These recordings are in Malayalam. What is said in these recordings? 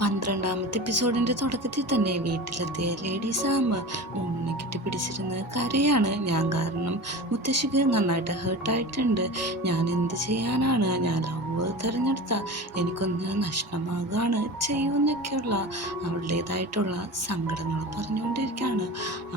12ാമത്തെ എപ്പിസോഡിൻ്റെ തുടക്കത്തിൽ തന്നെ വീട്ടിലെത്തിയ ലേഡി സാം മോണിനെ കെട്ടിപ്പിടിച്ചിരുന്ന് കരയാണ്. ഞാൻ കാരണം മുത്തശ്ശിക്ക് നന്നായിട്ട് ഹേർട്ടായിട്ടുണ്ട്. ഞാൻ എന്ത് ചെയ്യാനാണ്? ഞാൻ ലവ് തിരഞ്ഞെടുത്ത എനിക്കൊന്ന് നഷ്ടമാകുകയാണ് ചെയ്യുമെന്നൊക്കെയുള്ള അവളുടേതായിട്ടുള്ള സങ്കടങ്ങൾ പറഞ്ഞുകൊണ്ടിരിക്കുകയാണ്.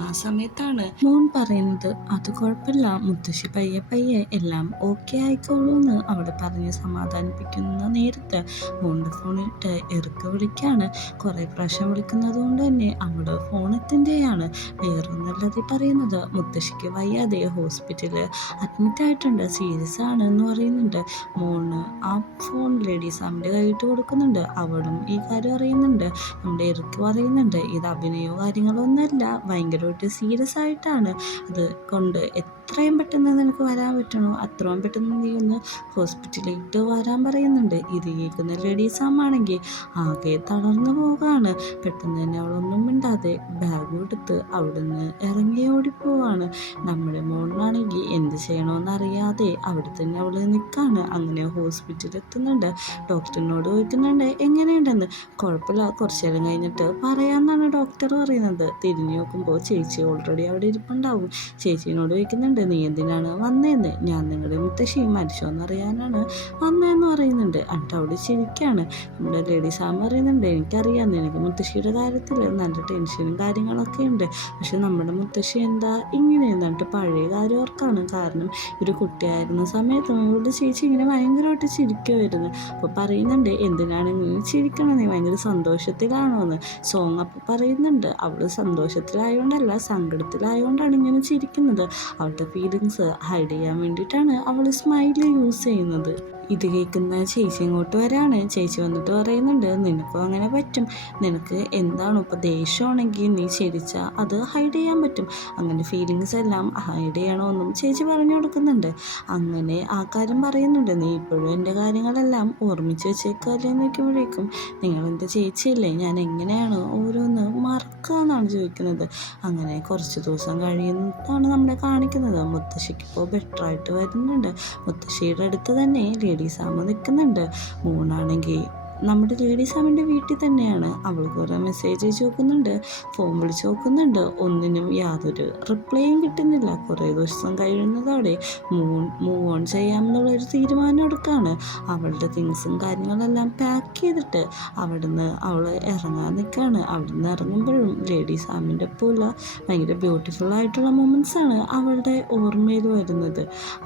ആ സമയത്താണ് മോൻ പറയുന്നത്, അത് കുഴപ്പമില്ല മുത്തശ്ശി, പയ്യെ പയ്യെ എല്ലാം ഓക്കെ ആയിക്കോളൂ എന്ന് അവളെ പറഞ്ഞ് സമാധാനിപ്പിക്കുന്ന നേരത്ത് മോളുടെ ഫോണിട്ട് ഇറക്കി വിളിക്കുകയാണ്. കുറേ പ്രാവശ്യം വിളിക്കുന്നത് കൊണ്ട് തന്നെ അവളുടെ ഫോണത്തിൻ്റെയാണ്. വേറൊന്നല്ലാതെ പറയുന്നത്, മുത്തശ്ശിക്ക് വയ്യാതെ ഹോസ്പിറ്റലിൽ അഡ്മിറ്റ് ആയിട്ടുണ്ട്, സീരിയസ് ആണ് എന്ന് പറയുന്നുണ്ട്. മോന് ആ ഫോൺ ലേഡി സാമിൻ്റെ കയ്യിട്ട് കൊടുക്കുന്നുണ്ട്. അവളും ഈ കാര്യം അറിയുന്നുണ്ട്. നമ്മുടെ ഇറക്കി പറയുന്നുണ്ട്, ഇത് അഭിനയോ കാര്യങ്ങളോ ഒന്നല്ല, ഭയങ്കരമായിട്ട് സീരിയസ് ആയിട്ടാണ്. അത് കൊണ്ട് എത്രയും പെട്ടെന്ന് നിനക്ക് വരാൻ പറ്റണോ അത്രയും പെട്ടെന്ന് നീ ഒന്ന് ഹോസ്പിറ്റലിലേക്ക് വരാൻ പറയുന്നുണ്ട്. ഇത് കേൾക്കുന്ന ലേഡി സാം ആണെങ്കിൽ ആകെ തളർന്നു പോവുകയാണ്. പെട്ടെന്ന് തന്നെ അവളൊന്നും മിണ്ടാതെ ബാഗ് എടുത്ത് അവിടുന്ന് ഇറങ്ങി ഓടിപ്പോവാണ്. നമ്മുടെ മോളിനാണെങ്കിൽ എന്ത് ചെയ്യണമെന്നറിയാതെ അവിടെ തന്നെ അവൾ നിൽക്കുകയാണ്. അങ്ങനെ ഹോസ്പിറ്റലിൽ എത്തുന്നുണ്ട്. ഡോക്ടറിനോട് ചോദിക്കുന്നുണ്ട് എങ്ങനെയുണ്ടെന്ന്. കുഴപ്പമില്ല, കുറച്ചു നേരം കഴിഞ്ഞിട്ട് പറയാമെന്നാണ് ഡോക്ടർ പറയുന്നത്. തിരിഞ്ഞു നോക്കുമ്പോൾ ചേച്ചി ഓൾറെഡി അവിടെ ഇരിപ്പുണ്ടാവും. ചേച്ചീനോട് ചോദിക്കുന്നുണ്ട്, നീ എന്തിനാണ് വന്നതെന്ന്. ഞാൻ നിങ്ങളുടെ മുത്തശ്ശി മരിച്ചോന്നറിയാനാണ് വന്നതെന്ന് പറയുന്നുണ്ട്. എന്നിട്ട് അവിടെ ചിരിക്കുകയാണ്. നമ്മുടെ ലേഡി സാം പറയുന്നുണ്ട്, എനിക്കറിയാം നിനക്ക് മുത്തശ്ശിയുടെ കാര്യത്തിൽ നല്ല ടെൻഷനും കാര്യങ്ങളൊക്കെ ഉണ്ട്. പക്ഷെ നമ്മുടെ മുത്തശ്ശി എന്താ ഇങ്ങനെ എന്നിട്ട് പഴയ കാര്യം ഓർക്കാണ്. കാരണം ഒരു കുട്ടിയായിരുന്ന സമയത്ത് അവളുടെ ചേച്ചി ഇങ്ങനെ ഭയങ്കരമായിട്ട് ചിരിക്കുമായിരുന്നു. അപ്പോൾ പറയുന്നുണ്ട്, എന്തിനാണ് ഇങ്ങനെ ചിരിക്കണം, നീ ഭയങ്കര സന്തോഷത്തിലാണോ എന്ന്. സോങ് അപ്പോൾ പറയുന്നുണ്ട്, അവൾ സന്തോഷത്തിലായതുകൊണ്ടല്ല സങ്കടത്തിലായതുകൊണ്ടാണ് ഇങ്ങനെ ചിരിക്കുന്നത്. അവളുടെ ഫീലിങ്സ് ഹൈഡ് ചെയ്യാൻ വേണ്ടിയിട്ടാണ് അവൾ സ്മൈൽ യൂസ് ചെയ്യുന്നത്. ഇത് കേൾക്കുന്ന ചേച്ചി ഇങ്ങോട്ട് വരാണ്. ചേച്ചി വന്നിട്ട് പറയുന്നുണ്ട്, നിനക്കും അങ്ങനെ പറ്റും. നിനക്ക് എന്താണോ ഇപ്പോൾ ദേഷ്യമാണെങ്കിൽ നീ ചിരിച്ചാൽ അത് ഹൈഡ് ചെയ്യാൻ പറ്റും. അങ്ങനെ ഫീലിങ്സ് എല്ലാം ഹൈഡ് ചെയ്യണമെന്നും ചേച്ചി പറഞ്ഞു കൊടുക്കുന്നുണ്ട്. അങ്ങനെ ആ കാര്യം പറയുന്നുണ്ട്, നീ ഇപ്പോഴും എൻ്റെ കാര്യങ്ങളെല്ലാം ഓർമ്മിച്ച് വെച്ചേക്കല്ലേ എന്ന് വയ്ക്കുമ്പോഴേക്കും നിങ്ങളെൻ്റെ ചേച്ചിയല്ലേ, ഞാൻ എങ്ങനെയാണ് ഓരോന്ന് മറക്കുക എന്നാണ് ചോദിക്കുന്നത്. അങ്ങനെ കുറച്ച് ദിവസം കഴിയുന്നതാണ് നമ്മളെ കാണിക്കുന്നത്. മുത്തശ്ശിക്ക് ഇപ്പോൾ ബെറ്ററായിട്ട് വരുന്നുണ്ട്. മുത്തശ്ശിയുടെ അടുത്ത് തന്നെ ലേഡി സാം നിൽക്കുന്നുണ്ട്. മൂന്നാണെങ്കിൽ നമ്മുടെ ലേഡി സാമിൻ്റെ വീട്ടിൽ തന്നെയാണ്. അവൾ കുറേ മെസ്സേജ് അയച്ച് നോക്കുന്നുണ്ട്, ഫോൺ വിളിച്ച് നോക്കുന്നുണ്ട്, ഒന്നിനും യാതൊരു റിപ്ലൈയും കിട്ടുന്നില്ല. കുറേ ദിവസം കഴിയുന്നതോടെ മൂവ് ഓൺ ചെയ്യാമെന്നുള്ളൊരു തീരുമാനം എടുക്കുകയാണ്. അവളുടെ തിങ്സും കാര്യങ്ങളെല്ലാം പാക്ക് ചെയ്തിട്ട് അവിടുന്ന് അവൾ ഇറങ്ങാൻ നിൽക്കുകയാണ്. അവിടുന്ന് ഇറങ്ങുമ്പോഴും ലേഡി സാമിൻ്റെ പോലെ ഭയങ്കര ബ്യൂട്ടിഫുൾ ആയിട്ടുള്ള മൊമെൻറ്റ്സാണ് അവളുടെ ഓർമ്മയിൽ വരുന്നത്.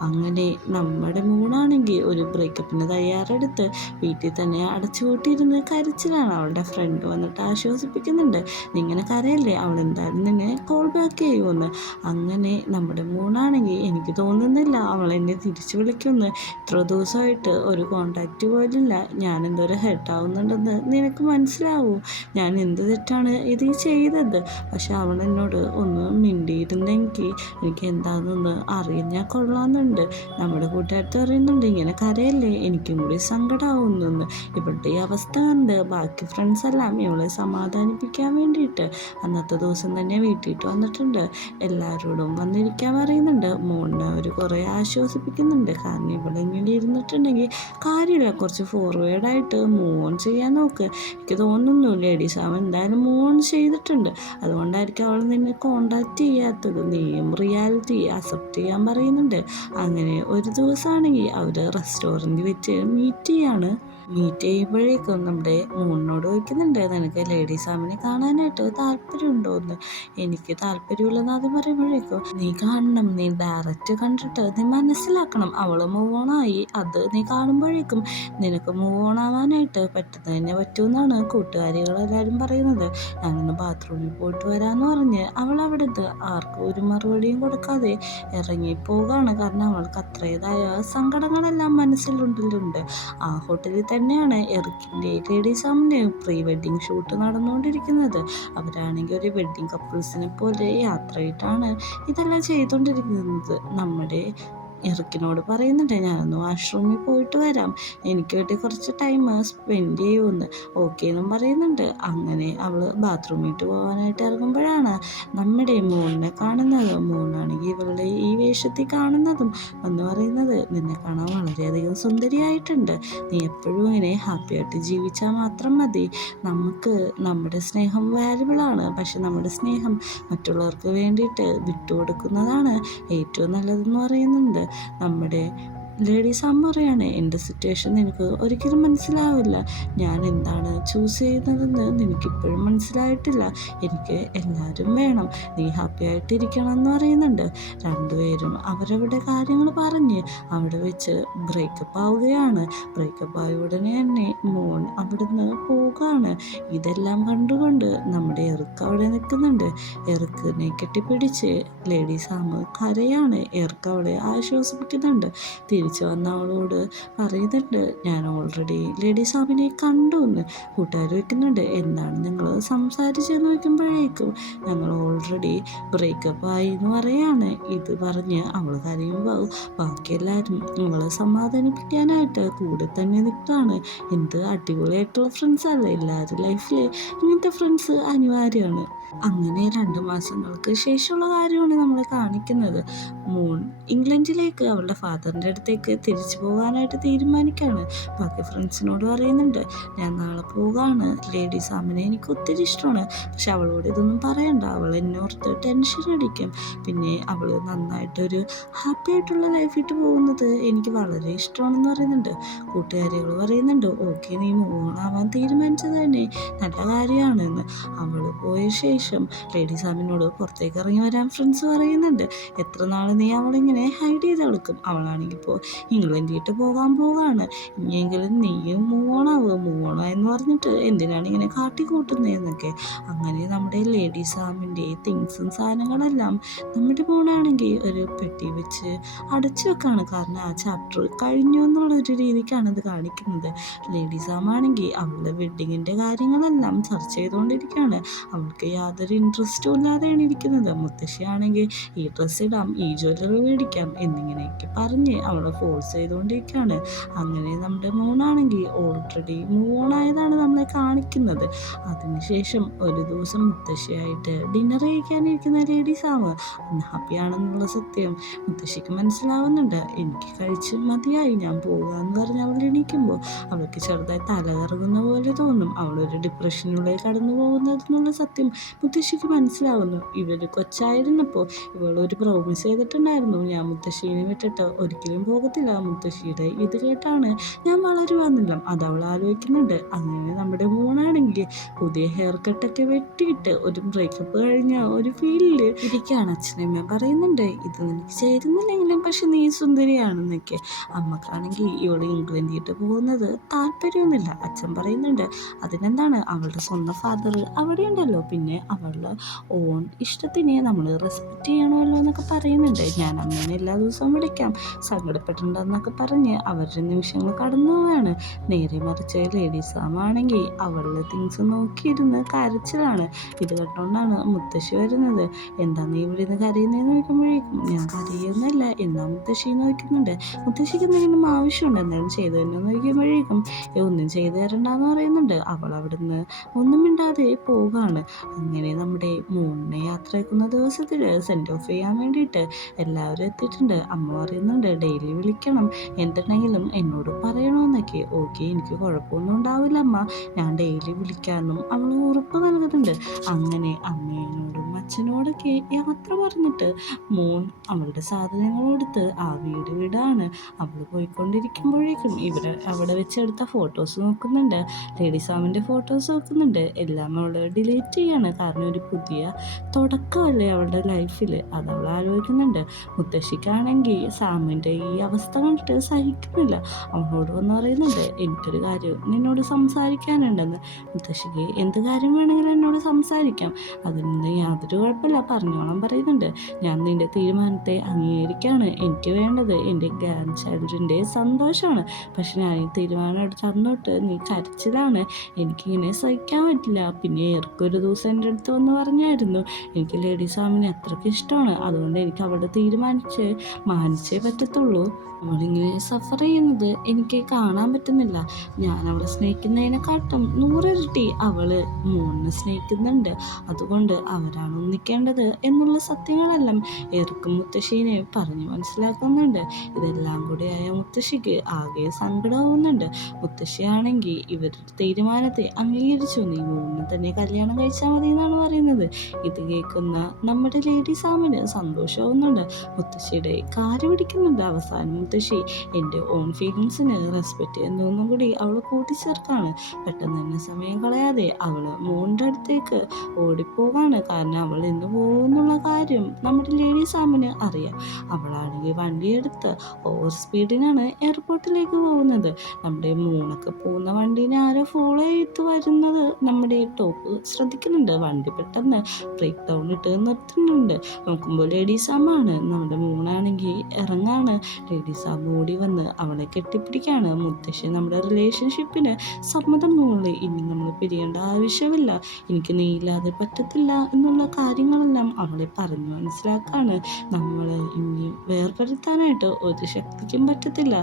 അങ്ങനെ നമ്മുടെ മൂണാണെങ്കിൽ ഒരു ബ്രേക്കപ്പിന് തയ്യാറെടുത്ത് വീട്ടിൽ തന്നെ അടച്ചുപൂട്ടിയിരുന്ന് കരച്ചിലാണ്. അവളുടെ ഫ്രണ്ട് വന്നിട്ട് ആശ്വസിപ്പിക്കുന്നുണ്ട്, നീ ഇങ്ങനെ കരയല്ലേ, അവൾ എന്തായാലും നിന്നെ കോൾ ബാക്ക് ചെയ്യുമെന്ന്. അങ്ങനെ നമ്മുടെ മൂണാണെങ്കിൽ എനിക്ക് തോന്നുന്നില്ല അവൾ എന്നെ തിരിച്ചു വിളിക്കുമെന്ന്. ഇത്ര ദിവസമായിട്ട് ഒരു കോണ്ടാക്റ്റ് പോലില്ല. ഞാൻ എന്തോരം ഹെർട്ടാവുന്നുണ്ടെന്ന് നിനക്ക് മനസ്സിലാവും. ഞാൻ എന്ത് തെറ്റാണ് ഇത് ചെയ്തത്. പക്ഷെ അവൾ എന്നോട് ഒന്ന് മിണ്ടിയിരുന്നെങ്കിൽ എനിക്ക് എന്താണെന്നൊന്ന് അറിഞ്ഞാൽ കൊള്ളാമെന്നുണ്ട്. നമ്മുടെ കൂട്ടുകാരത്ത് പറയുന്നുണ്ട്, ഇങ്ങനെ കരയല്ലേ, എനിക്കും കൂടി സങ്കടമാവുന്നെന്ന്. ഇവളുടെ ഈ അവസ്ഥ കണ്ട് ബാക്കി ഫ്രണ്ട്സ് എല്ലാം ഇവളെ സമാധാനിപ്പിക്കാൻ വേണ്ടിയിട്ട് അന്നത്തെ ദിവസം തന്നെ വീട്ടിട്ട് വന്നിട്ടുണ്ട്. എല്ലാവരോടും വന്നിരിക്കാൻ പറയുന്നുണ്ട്. മോളിനെ അവർ കുറേ ആശ്വസിപ്പിക്കുന്നുണ്ട്. കാരണം ഇവളിങ്ങനെ ഇരുന്നിട്ടുണ്ടെങ്കിൽ കാര്യമില്ല, കുറച്ച് ഫോർവേഡായിട്ട് മൂവ് ഓൺ ചെയ്യാൻ നോക്ക്. എനിക്ക് തോന്നുന്നു ലേഡി സാം എന്തായാലും മൂവ് ഓൺ ചെയ്തിട്ടുണ്ട്. അതുകൊണ്ടായിരിക്കും അവൾ നിന്നെ കോണ്ടാക്ട് ചെയ്യാത്തത്. നീയും റിയാലിറ്റി അക്സെപ്റ്റ് ചെയ്യാൻ പറയുന്നുണ്ട്. അങ്ങനെ ഒരു ദിവസമാണെങ്കിൽ അവർ റെസ്റ്റോറൻറ്റിൽ വെച്ച് മീറ്റ് ചെയ്യാണ്. മീറ്റ് ചെയ്യുമ്പോഴേക്കും നമ്മുടെ മൂണിനോട് ചോദിക്കുന്നുണ്ട്, നിനക്ക് ലേഡി സാമിനെ കാണാനായിട്ട് താല്പര്യമുണ്ടോ എന്ന്. എനിക്ക് താല്പര്യമില്ലെന്ന് ആദ്യം പറയുമ്പോഴേക്കും, നീ കാണണം, നീ ഡയറക്റ്റ് കണ്ടിട്ട് നീ മനസ്സിലാക്കണം, അവൾ മൂവ് ഓൺ ആയി. അത് നീ കാണുമ്പോഴേക്കും നിനക്ക് മൂവ് ഓൺ ആവാനായിട്ട് പെട്ടെന്ന് തന്നെ പറ്റുമെന്നാണ് കൂട്ടുകാരികളെല്ലാവരും പറയുന്നത്. അങ്ങനെ ബാത്റൂമിൽ പോയിട്ട് വരാമെന്ന് പറഞ്ഞ് അവൾ അവിടുത്തെ ആർക്കും ഒരു മറുപടിയും കൊടുക്കാതെ ഇറങ്ങിപ്പോവുകയാണ്. കാരണം അവൾക്ക് അത്രേതായ സങ്കടങ്ങളെല്ലാം മനസ്സിലുള്ളിലുണ്ട്. ആ ഹോട്ടലിൽ തന്നെയാണ് എറിക്കിൻ്റെ ലേഡി സാമിൻ്റെയും പ്രീ വെഡ്ഡിങ് ഷൂട്ട് നടന്നുകൊണ്ടിരിക്കുന്നത്. അവരാണെങ്കിൽ ഒരു വെഡ്ഡിങ് കപ്പിൾസിനെ പോലെ യാത്രയായിട്ടാണ് ഇതെല്ലാം ചെയ്തുകൊണ്ടിരിക്കുന്നത്. നമ്മുടെ ഇറക്കിനോട് പറയുന്നുണ്ട് ഞാനൊന്ന് വാഷ്റൂമിൽ പോയിട്ട് വരാം, എനിക്ക് വേണ്ടി കുറച്ച് ടൈം സ്പെൻഡ് ചെയ്യുമെന്ന്. ഓക്കെ എന്നും പറയുന്നുണ്ട്. അങ്ങനെ അവൾ ബാത്റൂമിട്ട് പോകാനായിട്ട് ഇറങ്ങുമ്പോഴാണ് നമ്മുടെ മൂണിനെ കാണുന്നത്. മൂണാണെങ്കിൽ ഇവളുടെ ഈ വേഷത്തിൽ കാണുന്നതും എന്ന് പറയുന്നത്, നിന്നെ കാണാൻ വളരെയധികം സുന്ദരിയായിട്ടുണ്ട്, നീ എപ്പോഴും ഇങ്ങനെ ഹാപ്പി ആയിട്ട് ജീവിച്ചാൽ മാത്രം മതി, നമുക്ക് നമ്മുടെ സ്നേഹം വാല്യുബിളാണ്, പക്ഷെ നമ്മുടെ സ്നേഹം മറ്റുള്ളവർക്ക് വേണ്ടിയിട്ട് വിട്ടുകൊടുക്കുന്നതാണ് ഏറ്റവും നല്ലതെന്ന് പറയുന്നുണ്ട്. നമ്മുടെ ലേഡി സാം പറയാണ്, എൻ്റെ സിറ്റുവേഷൻ നിനക്ക് ഒരിക്കലും മനസ്സിലാവില്ല, ഞാൻ എന്താണ് ചൂസ് ചെയ്യുന്നതെന്ന് നിനക്കിപ്പോഴും മനസ്സിലായിട്ടില്ല, എനിക്ക് എല്ലാവരും വേണം, നീ ഹാപ്പി ആയിട്ടിരിക്കണം എന്ന് പറയുന്നുണ്ട്. രണ്ടുപേരും അവരവരുടെ കാര്യങ്ങൾ പറഞ്ഞ് അവിടെ വെച്ച് ബ്രേക്കപ്പ് ആവുകയാണ്. ബ്രേക്കപ്പ് ആയ ഉടനെ തന്നെ മോൻ അവിടുന്ന് പോവുകയാണ്. ഇതെല്ലാം കണ്ടുകൊണ്ട് നമ്മുടെ എറുക്ക് അവിടെ നിൽക്കുന്നുണ്ട്. എറുക്കിനെ കെട്ടിപ്പിടിച്ച് ലേഡി സാം കരയാണ്. എറുക്ക് അവളെ ആശ്വസിപ്പിക്കുന്നുണ്ട്. തിരിച്ചു വന്ന അവളോട് പറയുന്നുണ്ട്, ഞാൻ ഓൾറെഡി ലേഡി സാമിനെ കണ്ടു എന്ന്. കൂട്ടുകാർ വയ്ക്കുന്നുണ്ട്, എന്താണ് നിങ്ങൾ സംസാരിച്ചെന്ന് വയ്ക്കുമ്പോഴേക്കും ഞങ്ങൾ ഓൾറെഡി ബ്രേക്കപ്പ് ആയി എന്ന് പറയാണ്. ഇത് പറഞ്ഞ് അവൾ കരയുമ്പോൾ ബാക്കി എല്ലാവരും അവളെ സമാധാനിപ്പിക്കാനായിട്ട് കൂടെ തന്നെ നിൽക്കുകയാണ്. എന്ത് അടിപൊളിയായിട്ടുള്ള ഫ്രണ്ട്സ് അല്ലേ, എല്ലാവരും ലൈഫിൽ ഇങ്ങനത്തെ ഫ്രണ്ട്സ് അനിവാര്യമാണ്. അങ്ങനെ 2 മാസങ്ങൾക്ക് ശേഷമുള്ള കാര്യമാണ് നമ്മൾ കാണിക്കുന്നത്. മൂൺ ഇംഗ്ലണ്ടിലേക്ക് അവളുടെ ഫാദറിൻ്റെ അടുത്തേക്ക് തിരിച്ചു പോകാനായിട്ട് തീരുമാനിക്കുകയാണ്. ബാക്കി ഫ്രണ്ട്സിനോട് പറയുന്നുണ്ട്, ഞാൻ നാളെ പോവുകയാണ്, ലേഡി സാമിനെ എനിക്ക് ഒത്തിരി ഇഷ്ടമാണ്, പക്ഷെ അവളോട് ഇതൊന്നും പറയണ്ട, അവൾ എന്നോർത്ത് ടെൻഷൻ അടിക്കും, പിന്നെ അവൾ നന്നായിട്ടൊരു ഹാപ്പി ആയിട്ടുള്ള ലൈഫിട്ട് പോകുന്നത് എനിക്ക് വളരെ ഇഷ്ടമാണെന്ന് പറയുന്നുണ്ട്. കൂട്ടുകാരികൾ പറയുന്നുണ്ട്, ഓക്കെ നീ മൂണാവാൻ തീരുമാനിച്ചത് തന്നെ നല്ല കാര്യമാണെന്ന്. അവൾ പോയ ശേഷം ലേഡി സാമിനോട് പുറത്തേക്ക് ഇറങ്ങി വരാൻ ഫ്രണ്ട്സ് പറയുന്നുണ്ട്. എത്ര നാൾ നീ അവളിങ്ങനെ ഹൈഡ് ചെയ്ത് കളിക്കും, അവളാണെങ്കിൽ ഇപ്പോൾ ഇംഗ്ലണ്ടിട്ട് പോകാൻ പോവാണ്, ഇനിയെങ്കിലും നീയും മൂവോണാവുക എന്ന് പറഞ്ഞിട്ട് എന്തിനാണ് ഇങ്ങനെ കാട്ടിക്കൂട്ടുന്നതെന്നൊക്കെ. അങ്ങനെ നമ്മുടെ ലേഡി സാമിൻ്റെ തിങ്സും സാധനങ്ങളെല്ലാം നമ്മുടെ മോണാണെങ്കിൽ ഒരു പെട്ടി വെച്ച് അടച്ചു വെക്കാണ്. കാരണം ആ ചാപ്റ്റർ കഴിഞ്ഞു എന്നുള്ളൊരു രീതിക്കാണ് ഇത് കാണിക്കുന്നത്. ലേഡി സാമാണെങ്കിൽ അവളുടെ വെഡ്ഡിങ്ങിൻ്റെ കാര്യങ്ങളെല്ലാം ചർച്ച ചെയ്തുകൊണ്ടിരിക്കുകയാണ്. അവൾക്ക് യാതൊരു ഇൻട്രസ്റ്റും ഇല്ലാതെയാണ് ഇരിക്കുന്നത്. മുത്തശ്ശിയാണെങ്കിൽ ഈ ഡ്രസ്സ് ഇടാം, ഈ ജ്വല്ലറി മേടിക്കാം എന്നിങ്ങനെയൊക്കെ പറഞ്ഞ് അവളെ ഫോഴ്സ് ചെയ്തുകൊണ്ടിരിക്കുകയാണ്. അങ്ങനെ നമ്മുടെ മോണാണെങ്കിൽ ഓൾറെഡി മൂവ് ഓൺ ആയതാണ് നമ്മളെ കാണിക്കുന്നത്. അതിനുശേഷം ഒരു ദിവസം മുത്തശ്ശിയായിട്ട് ഡിന്നർ കഴിക്കാനിരിക്കുന്ന ലേഡി സാം ഹാപ്പിയാണെന്നുള്ള സത്യം മുത്തശ്ശിക്ക് മനസ്സിലാവുന്നുണ്ട്. എനിക്ക് കഴിച്ച് മതിയായി, ഞാൻ പോകാമെന്ന് പറഞ്ഞ് അവൾ എണീക്കുമ്പോൾ അവൾക്ക് ചെറുതായി തല കറങ്ങുന്ന പോലെ തോന്നും. അവളൊരു ഡിപ്രഷനിലൂടെ കടന്നു പോകുന്നതെന്നുള്ള സത്യം മുത്തശ്ശിക്ക് മനസ്സിലാവുന്നു. ഇവർ കൊച്ചായിരുന്നപ്പോൾ ഇവളൊരു പ്രോമിസ് ചെയ്തിട്ടുണ്ടായിരുന്നു, ഞാൻ മുത്തശ്ശീനെ വിട്ടിട്ട് ഒരിക്കലും പോകത്തില്ല, മുത്തശ്ശിയുടെ ഇത് കേട്ടാണ് ഞാൻ വളരുവാന്നെല്ലാം. അത് അവൾ ആലോചിക്കുന്നുണ്ട്. അങ്ങനെ നമ്മുടെ മോണാണെങ്കിൽ പുതിയ ഹെയർ കട്ടൊക്കെ വെട്ടിയിട്ട് ഒരു ബ്രേക്കപ്പ് കഴിഞ്ഞ ഒരു ഫീലിൽ ഇരിക്കുകയാണ്. അച്ഛനമ്മ പറയുന്നുണ്ട്, ഇത് നിനക്ക് ചേരുന്നില്ലെങ്കിലും പക്ഷെ നീ സുന്ദരിയാണെന്നൊക്കെ. അമ്മക്കാണെങ്കിൽ ഇവള് ഇംഗ്ലണ്ടിട്ട് പോകുന്നത് താല്പര്യമൊന്നുമില്ല. അച്ഛൻ പറയുന്നുണ്ട്, അതിനെന്താണ്, അവളുടെ സ്വന്തം ഫാദർ അവിടെ ഉണ്ടല്ലോ, പിന്നെ അവളുടെ ഓൺ ഇഷ്ടത്തിന് നമ്മൾ റെസ്പെക്റ്റ് ചെയ്യണമല്ലോ എന്നൊക്കെ പറയുന്നുണ്ട്. ഞാൻ അമ്മേനെ എല്ലാ ദിവസവും വിളിക്കാം, സങ്കടപ്പെട്ടിട്ടുണ്ടെന്നൊക്കെ പറഞ്ഞ് അവരുടെ നിമിഷങ്ങൾ കടന്നു പോവുകയാണ്. നേരെ മറിച്ച് ലേഡി സാം ആണെങ്കിൽ അവളുടെ തിങ്സ് നോക്കിയിരുന്ന് കരച്ചിലാണ്. ഇത് കണ്ടുകൊണ്ടാണ് മുത്തശ്ശി വരുന്നത്. എന്താ നീ ഇവിടെ നിന്ന് കരയുന്നതെന്ന് ചോദിക്കുമ്പോഴേക്കും ഞാൻ കരയുന്നില്ല എന്നാ മുത്തശ്ശി നോക്കുന്നുണ്ട്. മുത്തശ്ശിക്ക് എന്തെങ്കിലും ആവശ്യമുണ്ട്, എന്തെങ്കിലും ചെയ്തു തന്നെ ചോദിക്കുമ്പോഴേക്കും ഒന്നും ചെയ്തു തരണ്ടെന്ന് പറയുന്നുണ്ട്. അവൾ അവിടുന്ന് ഒന്നും മിണ്ടാതെ പോവുകയാണ്. അങ്ങനെ നമ്മുടെ മൂണിനെ യാത്രയാക്കുന്ന ദിവസത്തിൽ സെൻഡ് ഓഫ് ചെയ്യാൻ വേണ്ടിയിട്ട് എല്ലാവരും എത്തിയിട്ടുണ്ട്. അമ്മ പറയുന്നുണ്ട്, ഡെയിലി വിളിക്കണം, എന്തുണ്ടെങ്കിലും എന്നോട് പറയണമെന്നൊക്കെ. ഓക്കെ, എനിക്ക് കുഴപ്പമൊന്നും ഉണ്ടാവില്ല അമ്മ, ഞാൻ ഡെയിലി വിളിക്കാമെന്നും അവൾ ഉറപ്പ് നൽകുന്നുണ്ട്. അങ്ങനെ അമ്മയോടും അച്ഛനോടൊക്കെ യാത്ര പറഞ്ഞിട്ട് മോൻ അവളുടെ സാധനങ്ങളെടുത്ത് ആ വീട് വിടാണ്. അവൾ പോയിക്കൊണ്ടിരിക്കുമ്പോഴേക്കും ഇവർ അവിടെ വെച്ചെടുത്ത ഫോട്ടോസ് നോക്കുന്നുണ്ട്, ലേഡി സാമിൻ്റെ ഫോട്ടോസ് നോക്കുന്നുണ്ട്. എല്ലാം അവൾ ഡിലീറ്റ് ചെയ്യാണ്. കാരണം ഒരു പുതിയ തുടക്കമല്ലേ അവളുടെ ലൈഫിൽ, അത് അവൾ ആലോചിക്കുന്നുണ്ട്. മുത്തശ്ശിക്കാണെങ്കിൽ സാമിൻ്റെ ഈ അവസ്ഥ കണ്ടിട്ട് സഹിക്കുന്നില്ല. അവളോട് വന്ന് പറയുന്നുണ്ട്, എനിക്കൊരു കാര്യം നിന്നോട് സംസാരിക്കാനുണ്ടെന്ന്. മുത്തശ്ശിക്ക് എന്ത് കാര്യം വേണമെങ്കിലും എന്നോട് സംസാരിക്കാം, അതിനൊന്നും യാതൊരു കുഴപ്പമില്ല, പറഞ്ഞോളാൻ പറയുന്നുണ്ട്. ഞാൻ നിന്റെ തീരുമാനത്തെ അംഗീകരിക്കുകയാണ്. എനിക്ക് വേണ്ടത് എൻ്റെ ഗ്രാൻഡ് ചൈൽഡിൻ്റെ സന്തോഷമാണ്. പക്ഷെ ഞാൻ ഈ തീരുമാനം എടുത്ത് അന്നോട്ട് നീ കരച്ചിലാണ്, എനിക്കിങ്ങനെ സഹിക്കാൻ പറ്റില്ല. പിന്നെ ഏർക്കൊരു ദിവസം എൻ്റെ അടുത്ത് വന്ന് പറഞ്ഞായിരുന്നു എനിക്ക് ലേഡി സാമിനെ അത്രയ്ക്ക് ഇഷ്ടമാണ്, അതുകൊണ്ട് എനിക്ക് അവിടെ തീരുമാനിച്ച് മാനിച്ചേ പറ്റത്തുള്ളൂ. അവളിങ്ങനെ സഫർ ചെയ്യുന്നത് എനിക്ക് കാണാൻ പറ്റുന്നില്ല. ഞാൻ അവളെ സ്നേഹിക്കുന്നതിനെക്കാട്ടും 100 ഇരട്ടി അവള് മോനെ സ്നേഹിക്കുന്നുണ്ട്. അതുകൊണ്ട് അവരാണ് ഒന്നിക്കേണ്ടത് എന്നുള്ള സത്യങ്ങളെല്ലാം ഏർക്കും മുത്തശ്ശീനെ പറഞ്ഞു മനസ്സിലാക്കുന്നുണ്ട്. ഇതെല്ലാം കൂടിയായ മുത്തശ്ശിക്ക് ആകെ സങ്കടമാവുന്നുണ്ട്. മുത്തശ്ശിയാണെങ്കിൽ ഇവരുടെ തീരുമാനത്തെ അംഗീകരിച്ചു. നീ മോനെ തന്നെ കല്യാണം കഴിച്ചാൽ മതി എന്നാണ് പറയുന്നത്. ഇത് കേൾക്കുന്ന നമ്മുടെ ലേഡി സാമിന് സന്തോഷമാവുന്നുണ്ട്. മുത്തശ്ശിയുടെ കാല് പിടിക്കുന്നുണ്ട്. അവസാനം മുത്തശ്ശി എൻ്റെ ഓൺ ഫീലിങ്സിന് റെസ്പെക്റ്റ് എന്നൊന്നും കൂടി അവൾ കൂട്ടിച്ചേർക്കാണ്. പെട്ടെന്ന് തന്നെ സമയം കളയാതെ അവൾ മോൻ്റെ അടുത്തേക്ക് ഓടിപ്പോകാണ്. കാരണം അവൾ ഇന്ന് പോകുന്നുള്ള കാര്യം നമ്മുടെ ലേഡി സാമിന് അറിയാം. അവളാണെങ്കിൽ വണ്ടിയെടുത്ത് ഓവർ സ്പീഡിനാണ് എയർപോർട്ടിലേക്ക് പോകുന്നത്. നമ്മുടെ മൂണൊക്കെ പോകുന്ന വണ്ടീനെ ആരോ ഫോളോ ചെയ്ത് വരുന്നത് നമ്മുടെ ടോപ്പ് ശ്രദ്ധിക്കുന്നുണ്ട്. വണ്ടി പെട്ടെന്ന് ബ്രേക്ക് ഡൗൺ ഇട്ട് നിർത്തുന്നുണ്ട്. നോക്കുമ്പോൾ ലേഡി സാമാണ്. നമ്മുടെ മൂണാണെങ്കിൽ ഇറങ്ങാണ്. ലേഡി സാം ഓടി വന്ന് അവളെ കെട്ടിപ്പിടിക്കാണ്. മുത്തശ്ശി നമ്മുടെ റിലേഷൻഷിപ്പിന് സമ്മതം മൂളി, ഇനി നമ്മൾ പിരിയേണ്ട ആവശ്യമില്ല, എനിക്ക് നീ ഇല്ലാതെ പറ്റത്തില്ല എന്നുള്ള കാര്യങ്ങളെല്ലാം അവളെ പറഞ്ഞു മനസ്സിലാക്കാണ്. നമ്മൾ ഇനി വേർപെടുത്താനായിട്ട് ഒരു ശക്തിക്കും പറ്റത്തില്ല.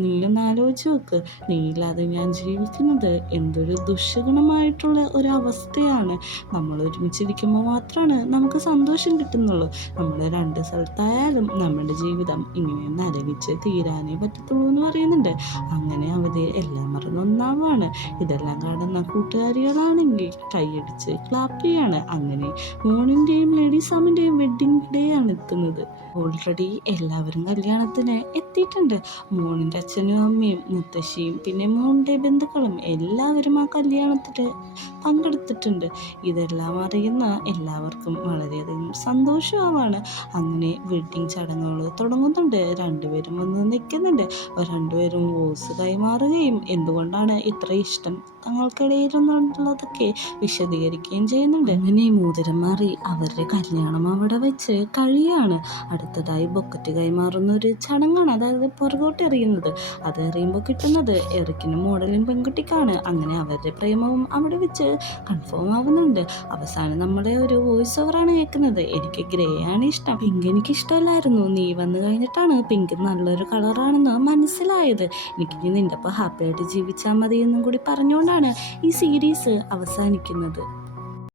നീ ഒന്ന് ആലോചിച്ച് നോക്ക്, നീ ഇല്ലാതെ ഞാൻ ജീവിക്കുന്നത് എന്തൊരു ദുഷ്ഗുണമായിട്ടുള്ള ഒരു അവസ്ഥയാണ്. നമ്മൾ ഒരുമിച്ചിരിക്കുമ്പോൾ മാത്രമാണ് നമുക്ക് സന്തോഷം കിട്ടുന്നുള്ളൂ. നമ്മൾ രണ്ട് സ്ഥലത്തായാലും നമ്മുടെ ജീവിതം ഇങ്ങനെ നരകിച്ച് തീരാനേ പറ്റത്തുള്ളൂ എന്ന് പറയുന്നുണ്ട്. അങ്ങനെ അവര് എല്ലാം മറന്ന് ഒന്നാവാണ്. ഇതെല്ലാം കാണുന്ന കൂട്ടുകാരികളാണെങ്കിൽ കൈയടിച്ച് ക്ലാപ്പ് ചെയ്യാണ്. അങ്ങനെ മോണിൻ്റെയും ലേഡി സാമിൻ്റെയും വെഡ്ഡിങ് ഡേ ആണ് എത്തുന്നത്. ഓൾറെഡി എല്ലാവരും കല്യാണത്തിന് എത്തിയിട്ടുണ്ട്. മോണിൻ്റെ അച്ഛനും അമ്മയും മുത്തശ്ശിയും പിന്നെ മോണിൻ്റെ ബന്ധുക്കളും എല്ലാവരും ആ കല്യാണത്തിൽ പങ്കെടുത്തിട്ടുണ്ട്. ഇതെല്ലാം അറിയുന്ന എല്ലാവർക്കും വളരെയധികം സന്തോഷമാവാണ്. അങ്ങനെ വെഡ്ഡിങ് ചടങ്ങുകൾ തുടങ്ങുന്നുണ്ട്. രണ്ടുപേരും വന്ന് നിൽക്കുന്നുണ്ട്. രണ്ടുപേരും വോയിസ് കൈമാറുകയും എന്തുകൊണ്ടാണ് ഇത്ര ഇഷ്ടം തങ്ങൾക്കിടയിലെന്നുള്ളതൊക്കെ വിശദീകരിക്കുകയും ചെയ്യുന്നുണ്ട്. അങ്ങനെ മോതിരം മാറി അവരുടെ കല്യാണം അവിടെ വെച്ച് കഴിയാണ്. അടുത്തതായി ബൊക്കറ്റ് കൈമാറുന്ന ഒരു ചടങ്ങാണ്, അതായത് പുറകോട്ട് എറിയുന്നത്. അത് എറിയുമ്പോൾ കിട്ടുന്നത് എറിക്കിനും മോഡലും പെൺകുട്ടിക്കാണ്. അങ്ങനെ അവരുടെ പ്രേമവും അവിടെ വെച്ച് കൺഫേം ആവുന്നുണ്ട്. അവസാനം നമ്മുടെ ഒരു വോയിസ് ഓവറാണ് കേൾക്കുന്നത്. എനിക്ക് ഗ്രേ ആണ് ഇഷ്ടം, പിങ്ക് എനിക്ക് ഇഷ്ടമല്ലായിരുന്നു, നീ വന്നു കഴിഞ്ഞിട്ടാണ് പിങ്ക് നല്ലൊരു കളറാണെന്ന് മനസ്സിലായത്, എനിക്ക് നിൻ്റെ ഒപ്പം ഹാപ്പി ആയിട്ട് ജീവിച്ചാൽ മതി എന്നും കൂടി പറഞ്ഞുകൊണ്ടാണ് ഈ സീരീസ് അവസാനിക്കുന്നത്.